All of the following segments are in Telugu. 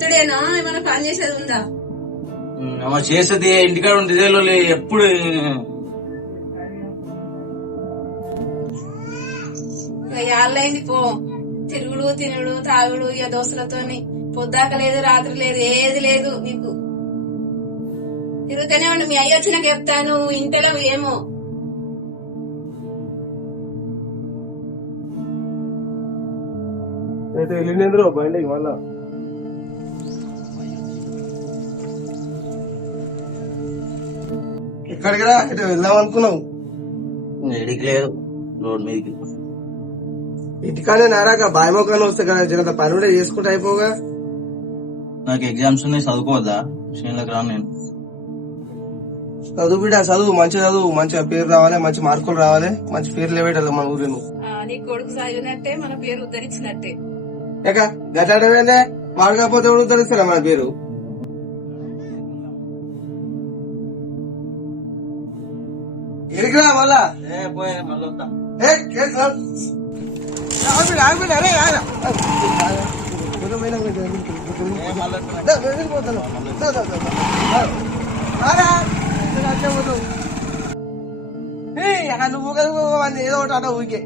ఒత్తిడేనా ఏమైనా పని చేసేది ఉందా? చేసేది ఇంటికాడ ఉంటుంది ఎప్పుడు యాళ్ళైంది పో, తిరుగుడు తినుడు తాగుడు ఇక దోస్తులతోని. పొద్దాక లేదు రాత్రి లేదు ఏది లేదు నీకు. తిరుగుతూనే ఉండు. మీ అయ్య వచ్చినాక చెప్తాను ఇంటలో ఏమో. అయితే వెళ్ళింద్రో బండికి మళ్ళా ఎక్కడికి రా ఇటు వెళ్దాం అనుకున్నావు? ఎడికి లేదు రోడ్ మీదకి. ఇంటికానే నారాక బాయమోకాన్ని వస్తే కదా జనంత పని కూడా చేసుకుంటే అయిపోగా. నాకు ఎగ్జామ్స్ ఉన్నాయి, చదువుకోవద్దా? శ్రేణులకు రాను నేను. చదువు బిడ్డ చదువు, మంచి చదువు, మంచిగా పేరు రావాలి, మంచి మార్కులు రావాలి, మంచి పేరు లేవేటది మన ఊరి. నువ్వు నీ కొడుకు చదివినట్టే మన పేరు ఉద్ధరించినట్టే. గట్లనే వాడు కాకపోతే ఎవరు ఉద్ధరిస్తారా మన పేరు? ఎరిగిరా మళ్ళా పోయా మళ్ళీ వస్తా. నువ్వు కదా ఏదో ఒకటి అట ఊరికే.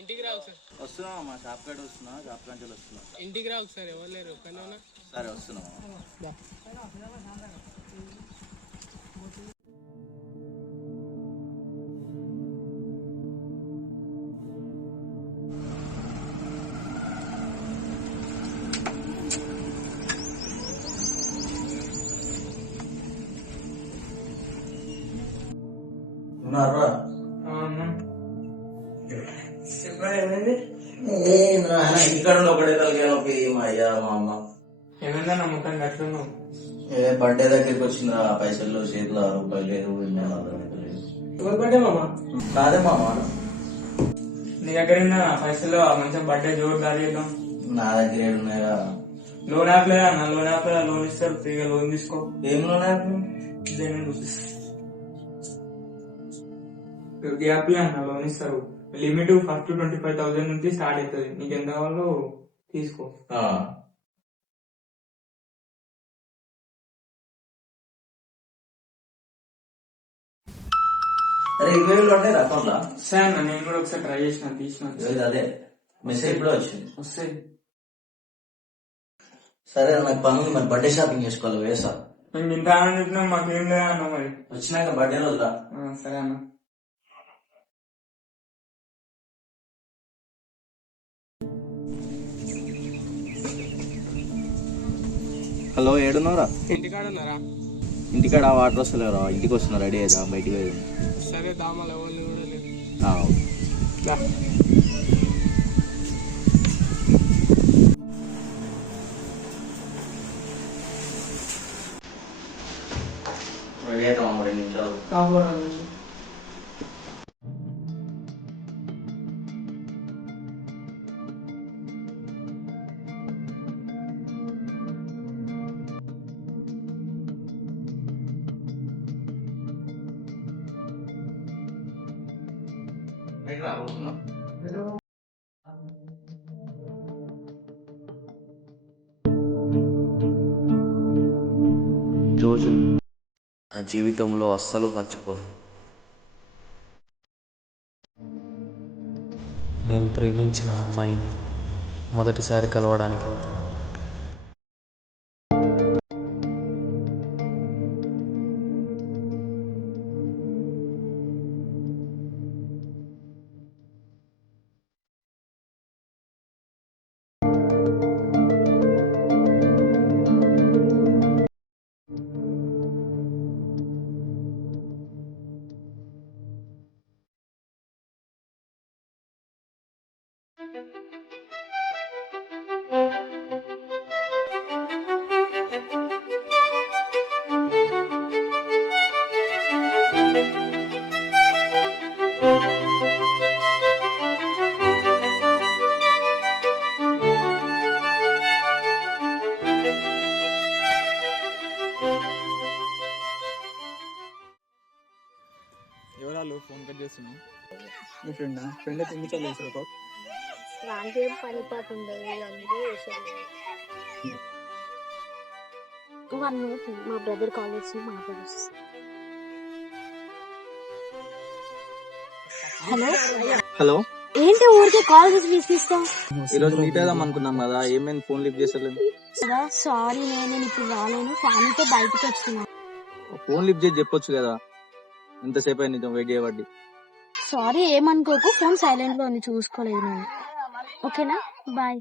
ఇంటికి రా ఒకసారి. వస్తున్నా మా షాప్ కాడ వస్తున్నా, షాప్ కాంచి వస్తున్నా. ఇంటికి రా ఒకసారి, ఎవరు లేరు పని. సరే వస్తున్నా. ఉన్నారా? ఇక్కడ ఒకటే తలకి మా అయ్యా మా అమ్మ. ఏమైందా నమ్మకం అట్లున్నావు? బర్త్డే దగ్గరికి వచ్చిందా, పైసలు చేతిలో రూపాయలు లేదు, అర్థమైతలేదు. ఎవరు బర్త్డే మామ? కాదే మామ. నీ దగ్గర పైసలు మంచిగా బర్త్డే జోరు దాడిద్దాం. నా దగ్గర ఏడున్నాయా? లోన్ యాప్ లేదా అన్న? లోన్ యాప్ లోన్ ఇస్తారు, ఫ్రీగా లోన్ తీసుకో. ఏం లోన్ యాప్? యాప్ అన్న లోన్ ఇస్తారు. లిమిట్ ఫస్ట్ 25,000 నుంచి స్టార్ట్ అవుతుంది. నీకు ఎంత కావాలో తీసుకో. అరే 20,000 ఉంటాయి అకౌంట్ లో. సరే అన్న, నేను కూడా ఒకసారి ట్రై తీసిన. అదే మెసేజ్ కూడా వచ్చింది. వస్తాయి. సరే నాకు పనులు, మరి బర్త్డే షాపింగ్ చేసుకోవాలి. వేసా మేము ఇంత అని చెప్పినా మాకేం లేదా అన్న. మరి వచ్చినాక బర్త్డే రోజురా. సరే అన్న. హలో, ఏడున్నారా? ఇంటికాడ ఉన్నారా? ఇంటికాడ వాటర్ వస్తలేరా? ఇంటికి వస్తున్నా, రెడీ అవుతా, బయటికి పోయి. సరే దామాల ఎవరు కూడా లేదు. రెడీ అవుతామా 2 నిమిషాలు? రోజు నా జీవితంలో అస్సలు మర్చిపోను. నేను ప్రేమించిన అమ్మాయిని మొదటిసారి కలవడానికి వాళ్ళు ఫోన్ కట్ చేస్తున్నాం. మీ ఫ్రెండ్ అయితే ఎందుకు చదివేసారు? నాకేం పని పాటు ఉండదు, అందుకే చేశాను. 1 minute, మా బ్రదర్ కాల్ చేసి మాట్లాడొచ్చు. హలో హలో, ఏంటి ఊరికే కాల్ చేసి విసిగిస్తాం? ఈరోజు మీట్ అవుదాం అనుకున్నాం కదా, ఏమైంది ఫోన్ లిఫ్ట్ చేస్తలేదు? సారీ, నేను ఇప్పుడు రాలేను, ఫ్యామిలీతో బయటకు వచ్చినా. ఫోన్ లిఫ్ట్ చేసి చెప్పొచ్చు కదా, ఎంతసేపు అయింది నీతో వెయిట్ చేయబట్టి. సారీ, ఏమనుకోకు, ఫోన్ సైలెంట్ లో ఉంది, చూసుకోలేదు నేను. ఓకేనా, బాయ్.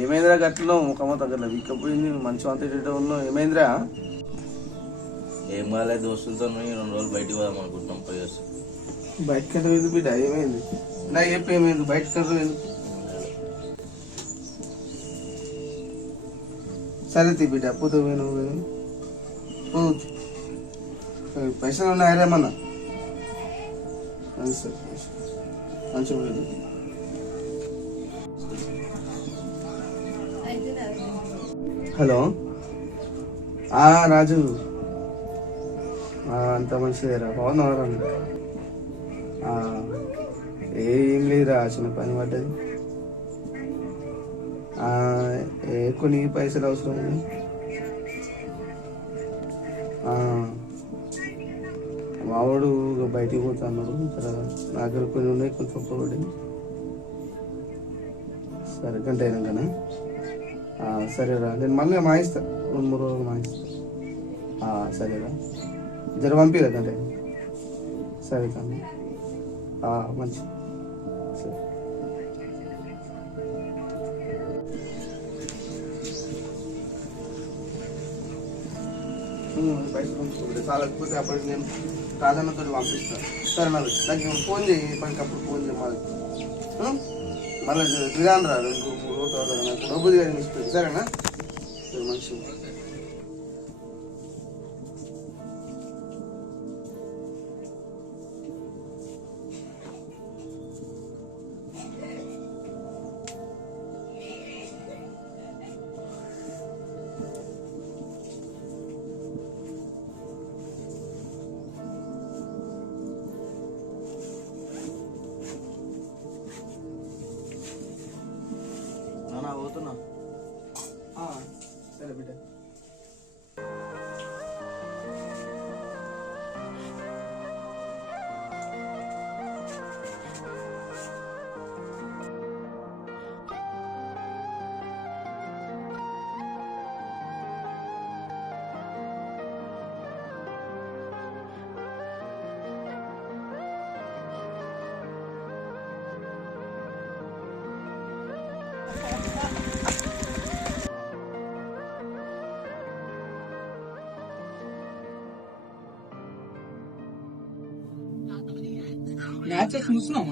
ఏమైందిరా గట్లో ముఖమ్మ తగ్గల విక్కపోయింది, మంచి అంత ఉన్నావు, ఏమైందిరా? ఏం కాలేదు, దోస్తులతో 2 రోజులు బయటికి పోదాం అనుకుంటున్నాం, పోయి వస్తాం. బయటకు ఎందుకు బిడ్డ, ఏమైంది? నాకు చెప్పి ఏమైంది, బయటకు ఎందుకు? సరే తీ బిడ్డ, పోతావు నువ్వు పోవచ్చు. పైసలు ఉన్నాయరేమన్నా? సరే మంచిగా. హలో, రాజు, అంత మంచిదేరా, బాగున్నారా? ఏం లేదురా, చిన్న పని పడ్డది. కొన్ని పైసలు అవసరం ఉంది. మావాడు బయటికి పోతున్నాడు, ఇక్కడ నా దగ్గర కొన్ని ఉన్నాయి, కొంచెం ఒక్కబడి. సరే, గంట అయినాకనా? సరేరా, నేను మళ్ళీ మాయిస్తా, 2-3 రోజులు మాయిస్తా. సరేరా, జర పంపిరా గంట. సరే కానీ మంచి. సరే, పైసలు చాలకపోతే అప్పటికి నేను ప్రాధాన్యతతో పంపిస్తాను. సరే, నాకు ఫోన్ చేయి, ఎప్పటికప్పుడు ఫోన్ చేయి మళ్ళీ దిగాను రా, 2-3 రోజులు నాకు డబ్బు దిగాని ఇస్తుంది. సరేనా? సరే, మంచిగా. పోతున్నా. సరే బిడ్డ. మ్యాచెస్ చూస్తున్నాం.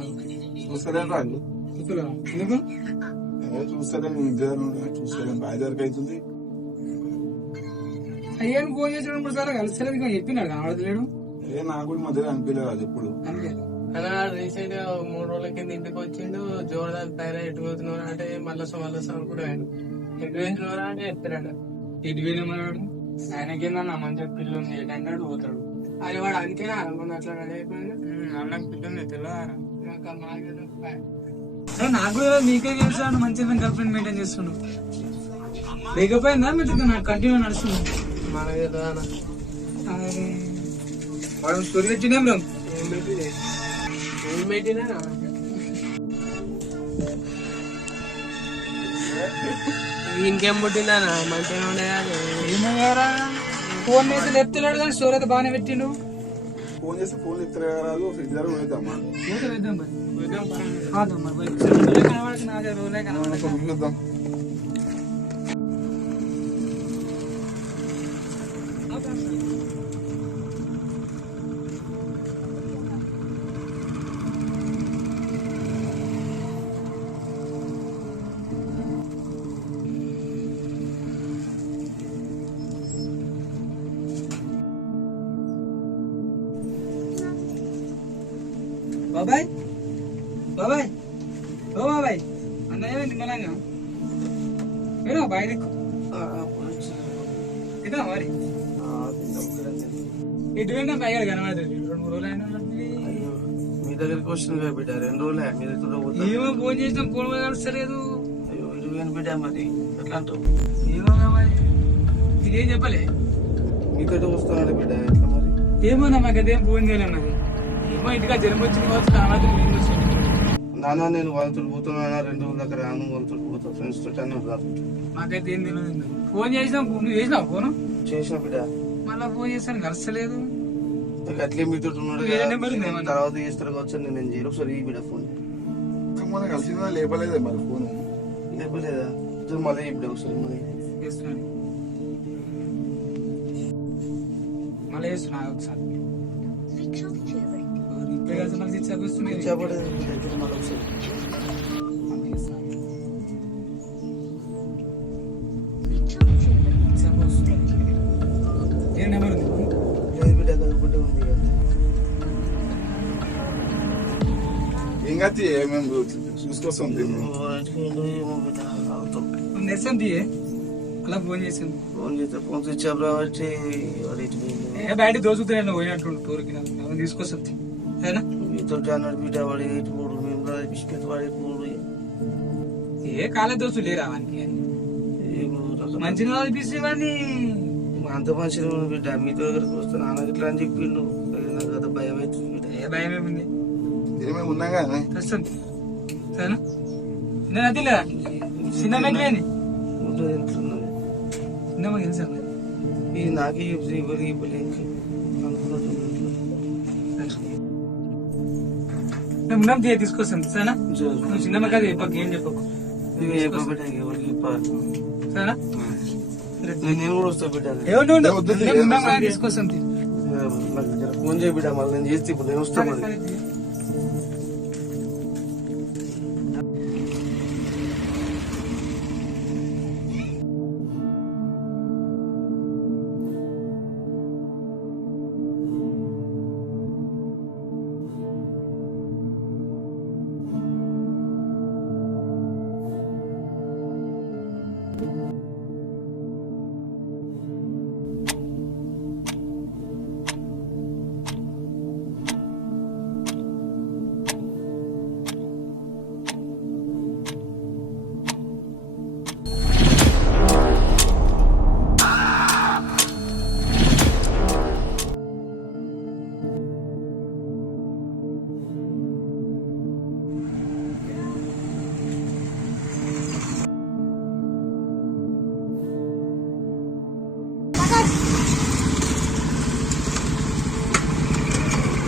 చూస్తలేను రా. ఎందుకు? చూస్తారా నీ ఇంటి దగ్గర చూస్తారా బాయ్ దగ్గరకు అవుతుంది. అయ్యాను ఫోన్ చేసినప్పుడు సార్ కలిసలేదు ఇంకా చెప్పినాడు కనబడలేడు. నాకు కూడా మధ్యలో అనిపించలేదు అది ఎప్పుడు. అలా రీసెంట్ గా 3 రోజుల కింద ఇంటికి వచ్చిండు. జోరదార్ పైన ఎటు పోతున్నారా అంటే మళ్ళీ అనుకుంటాడు. ఎటు పోయినరా అంటే చెప్తాడు. ఇటు పోయినామన్నాడు. ఆయనకేందన్నా మంచిగా పిల్లి ఉంది ఏంటంటాడు పోతాడు. అది వాడు అందుకేనా అనుకున్న అట్లా రెడీ అయిపోయింది. అన్నకు పిల్లి ఉంది తెలియదు. నాకు నీకే తెలుసు మంచిగా గర్ల్ ఫ్రెండ్ మెయింటైన్ చేస్తున్నాడు. లేకపోయిందా మీరు నాకు కంటిన్యూ నడుస్తుంది. మనకి తెలియదా వాడు స్టోరీ వచ్చిందేం బ్రో. ఇంకేం పుట్టిందా మంచిగా ఉండేదా. ఫోన్ అయితే చెప్తున్నాడు కానీ స్టోరీ అయితే బాగానే పెట్టిండు. ఫోన్ చేస్తే ఫోన్ ఇద్దరు రాదు ఫ్రిడ్జ్ దగ్గర పోయిద్దామా కనబడుతుంది. బాబాయ్ బాబాయ్ ఓ బాబాయ్ అన్నయ్య నిమ్మలంగా ఏనా బాయ్ దిక్కు ఇదా మరి ఇటు పోయినా పైగా కనబడుతుంది. 2-3 రోజులు అయినా మీ దగ్గరికి వస్తుంది బిడ్డ 2 రోజులే మీ దగ్గర ఏమో ఫోన్ చేసినా ఫోన్ కలుస్తలేదు. అయ్యో ఇటు పోయిన బిడ్డ మరి ఎట్లా అంటావు. ఏమో బాబాయ్ ఇదేం చెప్పలే మీతో వస్తున్నాడు బిడ్డ ఎట్లా మరి. ఏమన్నా మాకు అదేం ఫోన్ చేయలేదు. నాకు ఏమో ఇంటికా జ్వరం వచ్చింది కావచ్చు కనబడుతుంది. నాన్న నేను వాళ్ళతో పోతున్నా 2 రోజుల దగ్గర రాను వాళ్ళతో పోతా ఫ్రెండ్స్ తోటి అన్నారు. మాకైతే ఏం తెలియదు. ఫోన్ చేసినా నువ్వు చేసినావు ఫోన్ చేసిన బిడ్డ మళ్ళా ఫోన్ చేస్తాను కలసలేదు. అట్లే మీతో ఉన్నాడు వేరే నెంబర్ ఉంది ఏమన్నా? తర్వాత చేస్తారు కావచ్చు నేను చేయరు. ఒకసారి ఈ బిడ్డ ఫోన్ మొన్న కలిసిందా లేపలేదా మరి ఫోన్ లేపలేదా మళ్ళీ ఇప్పుడు ఒకసారి మళ్ళీ చేస్తున్నాను. మళ్ళీ చేస్తున్నా ఒకసారి రిప్లై కలిసి మళ్ళీ ఇచ్చేస్తుంది. చెప్పలేదు మళ్ళీ ఒకసారి ఏ నెంబర్ ఉంది లేదు బిడ్డ కలుపుకుంటే ఉంది ఇక. ఏం కాదు మేము చూసుకొస్తాం నెక్స్ట్ తీయే అలా ఫోన్ చేసింది. ఫోన్ చేస్తే ఫోన్ స్విచ్ ఆఫ్ రాబట్టి బయట దోసుకుతున్నాను పోయినట్టు టూర్కి నన్ను తీసుకొస్తుంది. సరేనా మీతో అన్నాడు బిడ్డ వాడి పోడు మేము బిస్కెట్ వాడి పోడు ఏ కాలేజ్ దోస్తు లేరా వానికి మంచిగా అనిపిస్తే వాడిని అంత మంచిగా బిడ్డ మీతో దగ్గరకు వస్తే నాన్న ఇట్లా అని చెప్పిండు. నాకు అంత భయం అవుతుంది బిడ్డ. ఏ భయం ఏముంది ఏమేమి ఉన్నా కానీ వస్తుంది. సరేనా నేను అది లేదా సినిమా లేని సినిమా తెలుసా ఇది నాకే చెప్తే ఎవరికి ఇవ్వలేదు మేము ఉన్నాం తీసుకొస్తాను. సరేనా నువ్వు సినిమా కాదు చెప్పకు ఏం చెప్పకు. బిడ్డ ఎవరికి ఇవ్వాలి. సరేనా నేను కూడా వస్తా బిడ్డ. తీసుకొస్తాం. ఫోన్ చేయ బిడ్డ మళ్ళీ నేను చేస్తే ఇప్పుడు నేను వస్తాను.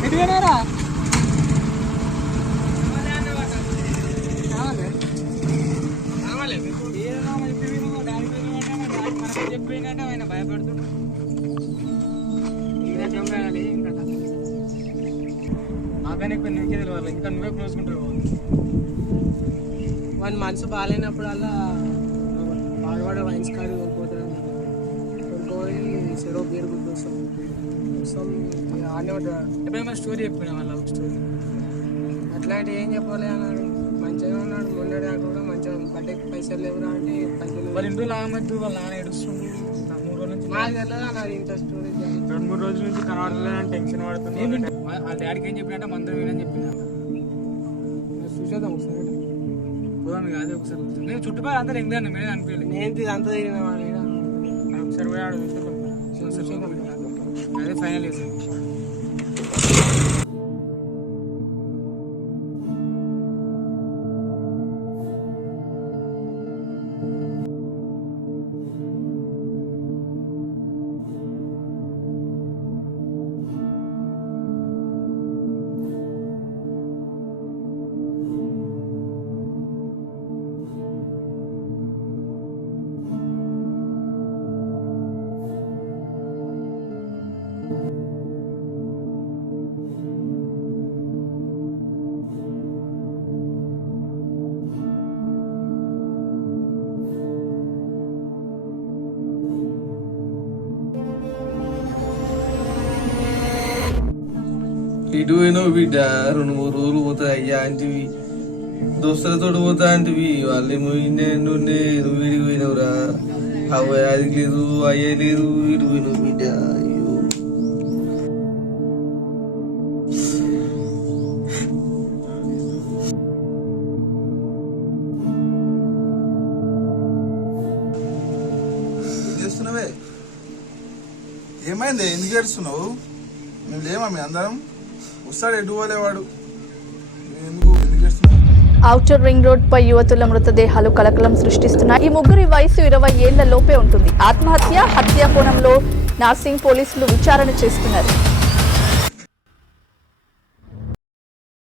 ఎటువైనారా చెప్పినట్టు ఆయన భయపడుతున్నాడు. నాకైనా ఎక్కువ నీకే తెలియాలి. ఇంకా నువ్వే క్లోజ్కుంటావు. వాని మనసు బాగాలేనప్పుడు అలా వాడవాడ వైన్స్ కాడి కొనుక్కోతాడు. కొనుక్కోని చెరో బీర్ గుడ్డు వస్తాం ఆడనే ఉంటాడు. ఎప్పుడైనా స్టోరీ చెప్పిన వాళ్ళ స్టోరీ అట్లాంటి ఏం చెప్పాలి అన్నాడు. మంచిగా ఉన్నాడు. మొన్నటి కూడా మంచిగా బర్త్డేకి పైసలు లేవురా అంటే పైసలు వాళ్ళ ఇంట్లో లాగమద్దు వాళ్ళ నాన్న ఏడుస్తుంది. 3 రోజుల నుంచి నాకు తెలియదు అన్నాడు. ఇంత స్టోరీ 2-3 రోజుల నుంచి కనబడలేదని టెన్షన్ పడుతుంది. ఆ డాడీకి ఏం చెప్పినట్టే మంత్రం వినని చెప్పిన. చూసేద్దాం ఒకసారి పోదాం కాదు ఒకసారి. నేను చుట్టుపక్కల అంతా ఎంగండి మీద అనిపించలేదు. నేను అంతా ఒకసారి పోయి ఆడ చూసేద్దాం. అదే ఫైనల్ చేసాను. ఇటు పోయినావు బిడ్డ 2-3 రోజులు పోతాయి అయ్యా అంటివి. దోస్తులతో పోతా అంటివి. వాళ్ళేమో నుండే నువ్వు వీడికి పోయినావురా. అది లేదు అయ్యే లేదు. ఇటు పోయినావు బిడ్డ. అయ్యో ఏం చేస్తున్నావే? ఏమైంది? ఎందుకు ఏడుస్తున్నావు? మేము లేమా? మీ అందరం వస్తాడు. ఎటు పోలేవాడు. ఎందుకు ఏడుస్తున్నావు? ఔటర్ రింగ్ రోడ్ పై యువతుల మృతదేహాలు కలకలం సృష్టిస్తున్నాయి. ఈ ముగ్గురి వయసు 20 ఏళ్ల లోపే ఉంటుంది. ఆత్మహత్య, హత్య కోణంలో నార్సింగ్ పోలీసులు విచారణ చేస్తున్నారు.